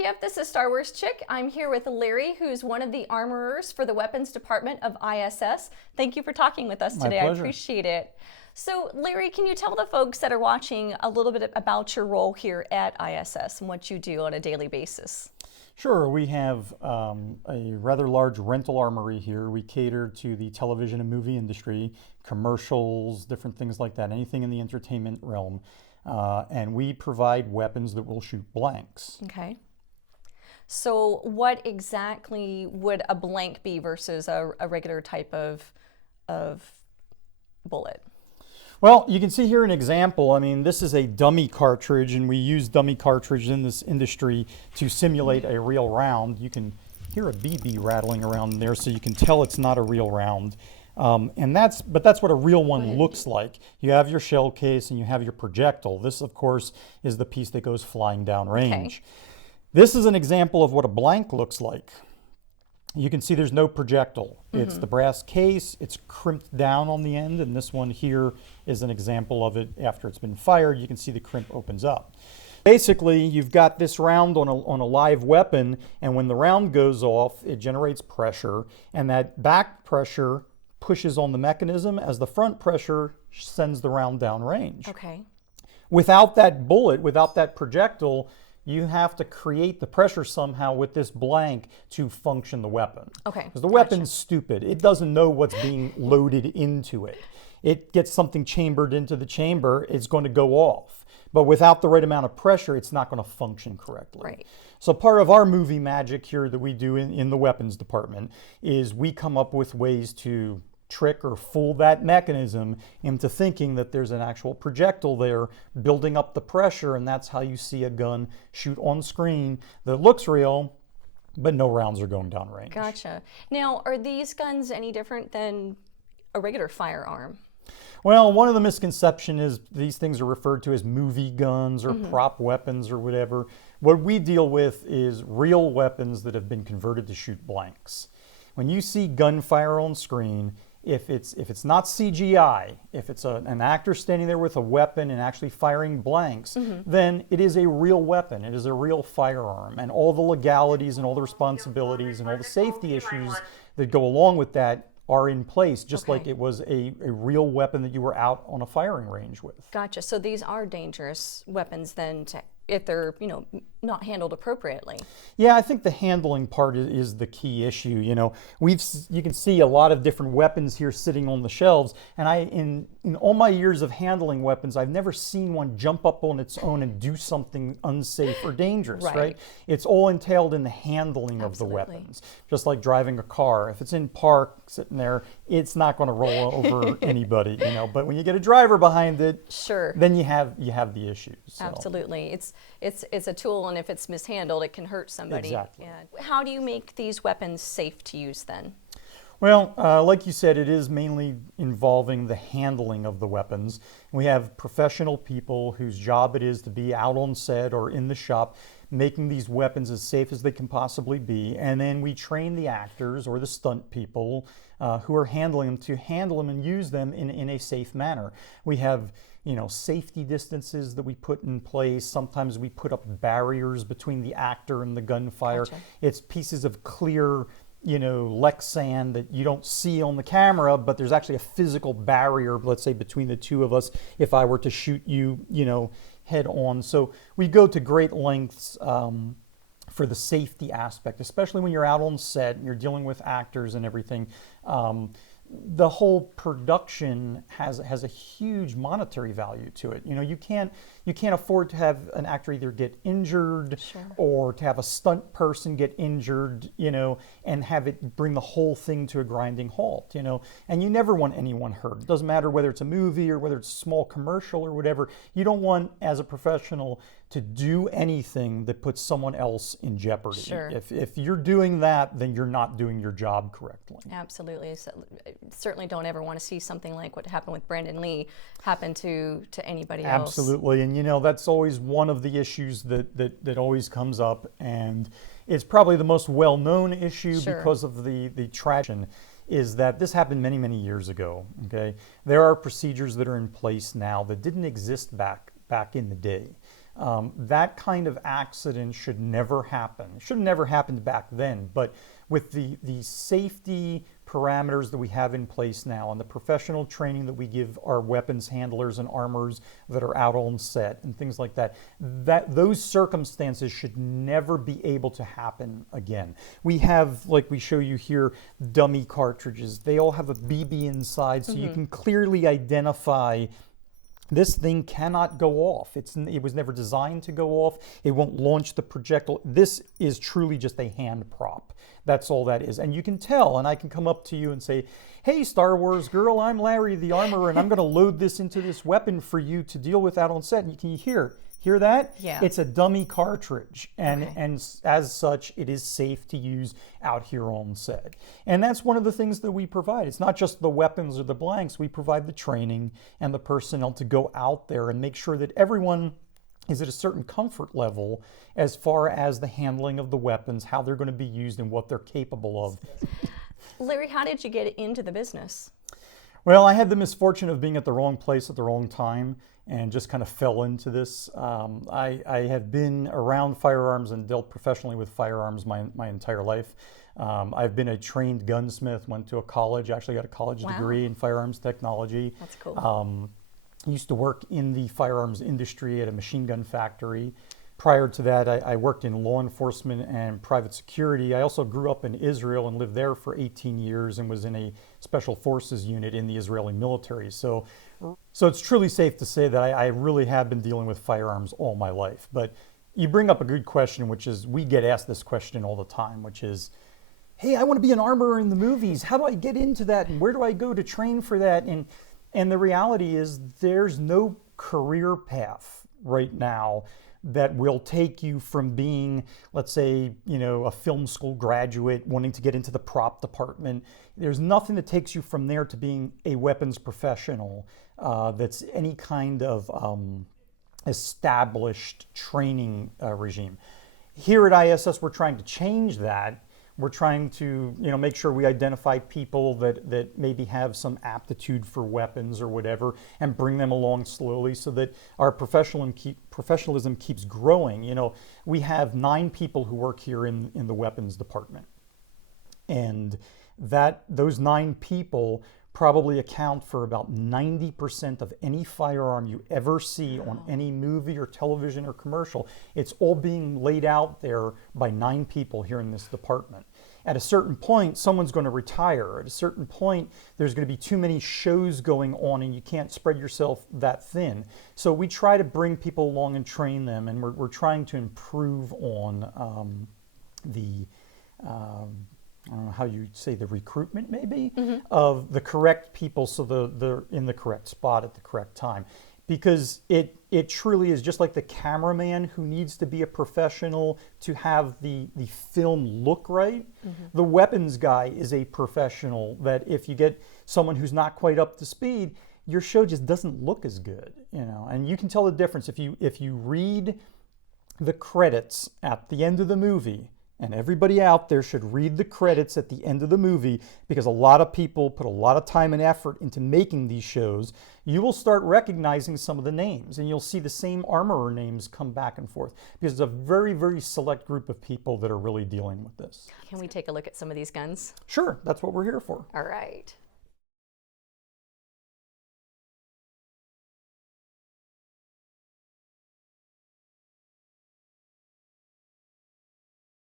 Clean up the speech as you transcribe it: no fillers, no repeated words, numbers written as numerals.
RPF, this is Star Wars Chick. I'm here with Larry, who's one of the armorers for the weapons department of ISS. Thank you for talking with us today. My pleasure. I appreciate it. So, Larry, can you tell the folks that are watching a little bit about your role here at ISS and what you do on a daily basis? Sure, we have a rather large rental armory here. We cater to the television and movie industry, commercials, different things like that, anything in the entertainment realm. And we provide weapons that will shoot blanks. Okay. So what exactly would a blank be versus a regular type of bullet? Well, you can see here an example. I mean, this is a dummy cartridge, and we use dummy cartridge in this industry to simulate a real round. You can hear a BB rattling around there, so you can tell it's not a real round. But that's what a real one looks like. You have your shell case and you have your projectile. This, of course, is the piece that goes flying down range. Okay. This is an example of what a blank looks like. You can see there's no projectile. It's the brass case, it's crimped down on the end, and this one here is an example of it after it's been fired. You can see the crimp opens up. Basically, you've got this round on a live weapon, and when the round goes off, it generates pressure, and that back pressure pushes on the mechanism as the front pressure sends the round down range. Okay. Without that bullet, without that projectile, you have to create the pressure somehow with this blank to function the weapon. Okay. Because the weapon's stupid. It doesn't know what's being loaded into it. It gets something chambered into the chamber, it's going to go off. But without the right amount of pressure, it's not going to function correctly. Right. So part of our movie magic here that we do in the weapons department is we come up with ways to trick or fool that mechanism into thinking that there's an actual projectile there building up the pressure, and that's how you see a gun shoot on screen that looks real, but no rounds are going down range. Gotcha. Now, are these guns any different than a regular firearm? Well, one of the misconceptions is these things are referred to as movie guns or prop weapons or whatever. What we deal with is real weapons that have been converted to shoot blanks. When you see gunfire on screen, if it's not CGI, if it's an actor standing there with a weapon and actually firing blanks, then it is a real weapon. It is a real firearm. And all the legalities and all the responsibilities and all the safety issues that go along with that are in place, just like it was a real weapon that you were out on a firing range with. Gotcha. So these are dangerous weapons then if they're, not handled appropriately. Yeah, I think the handling part is the key issue. You can see a lot of different weapons here sitting on the shelves, and in all my years of handling weapons, I've never seen one jump up on its own and do something unsafe or dangerous, right? It's all entailed in the handling of the weapons, just like driving a car. If it's in park, sitting there, it's not going to roll over anybody, But when you get a driver behind it, sure, then you have the issues. So. Absolutely, it's a tool, and if it's mishandled, it can hurt somebody. Exactly. Yeah. How do you make these weapons safe to use then? Well, like you said, it is mainly involving the handling of the weapons. We have professional people whose job it is to be out on set or in the shop making these weapons as safe as they can possibly be. And then we train the actors or the stunt people who are handling them to handle them and use them in a safe manner. We have safety distances that we put in place. Sometimes we put up barriers between the actor and the gunfire. Gotcha. It's pieces of clear Lexan that you don't see on the camera, but there's actually a physical barrier, let's say, between the two of us if I were to shoot you, head on. So we go to great lengths for the safety aspect, especially when you're out on set and you're dealing with actors and everything. The whole production has a huge monetary value to it. You can't afford to have an actor either get injured or to have a stunt person get injured, and have it bring the whole thing to a grinding halt, And you never want anyone hurt. It doesn't matter whether it's a movie or whether it's a small commercial or whatever. You don't want, as a professional, to do anything that puts someone else in jeopardy. Sure. If you're doing that, then you're not doing your job correctly. Absolutely. So, certainly don't ever want to see something like what happened with Brandon Lee happen to anybody else. Absolutely. And that's always one of the issues that always comes up, and it's probably the most well-known issue because of the tragedy, is that this happened many, many years ago. Okay, there are procedures that are in place now that didn't exist back in the day. That kind of accident should never happen. It should have never happened back then, but with the safety parameters that we have in place now and the professional training that we give our weapons handlers and armors that are out on set and things like that, those circumstances should never be able to happen again. We have, like we show you here, dummy cartridges. They all have a BB inside, so you can clearly identify this thing cannot go off. It was never designed to go off. It won't launch the projectile. This is truly just a hand prop. That's all that is. And you can tell, and I can come up to you and say, hey, Star Wars girl, I'm Larry the armorer, and I'm going to load this into this weapon for you to deal with out on set. And can you hear that? Yeah. It's a dummy cartridge, and Okay. and as such, it is safe to use out here on set. And that's one of the things that we provide. It's not just the weapons or the blanks. We provide the training and the personnel to go out there and make sure that everyone is at a certain comfort level as far as the handling of the weapons, how they're going to be used, and what they're capable of. Larry, how did you get into the business? Well, I had the misfortune of being at the wrong place at the wrong time and just kind of fell into this. I have been around firearms and dealt professionally with firearms my entire life. I've been a trained gunsmith, went to a college, actually got a college degree in firearms technology. That's cool. Used to work in the firearms industry at a machine gun factory. Prior to that, I worked in law enforcement and private security. I also grew up in Israel and lived there for 18 years and was in a special forces unit in the Israeli military. So it's truly safe to say that I really have been dealing with firearms all my life. But you bring up a good question, which is, we get asked this question all the time, which is, hey, I want to be an armorer in the movies. How do I get into that? And where do I go to train for that? And the reality is there's no career path right now that will take you from being, let's say, a film school graduate wanting to get into the prop department. There's nothing that takes you from there to being a weapons professional that's any kind of established training regime. Here at ISS, we're trying to change that. We're trying to, make sure we identify people that maybe have some aptitude for weapons or whatever, and bring them along slowly so that our professionalism keeps growing. We have 9 people who work here in the weapons department, and those 9 people probably account for about 90% of any firearm you ever see on any movie or television or commercial. It's all being laid out there by 9 people here in this department. At a certain point, someone's going to retire. At a certain point, there's going to be too many shows going on and you can't spread yourself that thin. So we try to bring people along and train them, and we're trying to improve on I don't know how you say, the recruitment maybe, of the correct people so they're in the correct spot at the correct time. Because it truly is just like the cameraman who needs to be a professional to have the film look right. The weapons guy is a professional that if you get someone who's not quite up to speed, your show just doesn't look as good, And you can tell the difference if you read the credits at the end of the movie. And everybody out there should read the credits at the end of the movie, because a lot of people put a lot of time and effort into making these shows. You will start recognizing some of the names, and you'll see the same armorer names come back and forth, because it's a very, very select group of people that are really dealing with this. Can we take a look at some of these guns? Sure, that's what we're here for. All right.